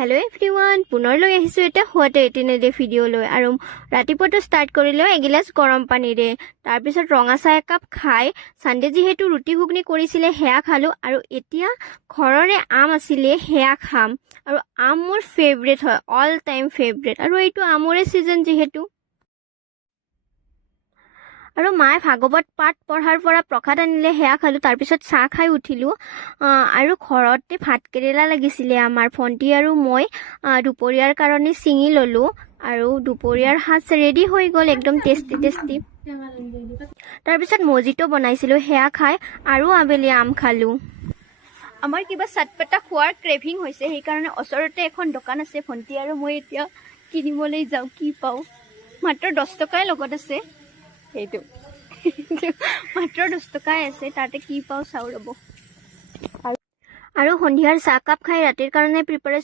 hello everyone पुनर লৈ আহিছো এটা হোৱাট 18 ডে ভিডিও লৈ আৰু ৰাতিপুৱাটো ষ্টাৰ্ট কৰিলো এগিলাস গৰম পানীৰে তাৰ পিছত ৰঙা চাহ একাপ খাই সানডে যিহেতু ৰুটি ঘুগনি কৰিছিলে হেয়া খালো আৰু এতিয়া ঘৰৰে আম আছিলে হেয়া খাম আৰু আম মোৰ ফেভাৰিট হয় অল টাইম ফেভাৰিট আৰু এইটো আমৰে সিজন যেহেতু আৰু মায়ে ভাগৱত পাঠ পঢ়াৰ পৰা প্ৰসাদ আনিলে হেয়া খালো তাৰ পিছত চাহ খাই উঠিলো আৰু ঘৰতে ভাত কেৰেলা লাগিছিলে আমাৰ ভণ্টি আৰু মই দুপৰীয়াৰ কাৰণে চিঙি ললো আৰু দুপৰীয়াৰ সাজ ৰেডি হৈ গ'ল একদম টেষ্টি তাৰ পিছত মজিটো বনাইছিলো হেয়া খাই আৰু আবেলি আম খালো আমাৰ কিবা চটপটা খোৱাৰ ক্ৰেভিং হৈছে সেইকাৰণে ওচৰতে এখন দোকান আছে ভণ্টি আৰু মই এতিয়া কিনিবলৈ যাওঁ কি পাওঁ মাত্ৰ 10 টকাই লগত আছে সেইটো মাত্ৰ 10 টকাই আছে তাতে কি পাও চাও ৰব আৰু সন্ধিয়াৰ চাহ কাপ খাই ৰাতিৰ কাৰণে প্ৰিপাৰেচন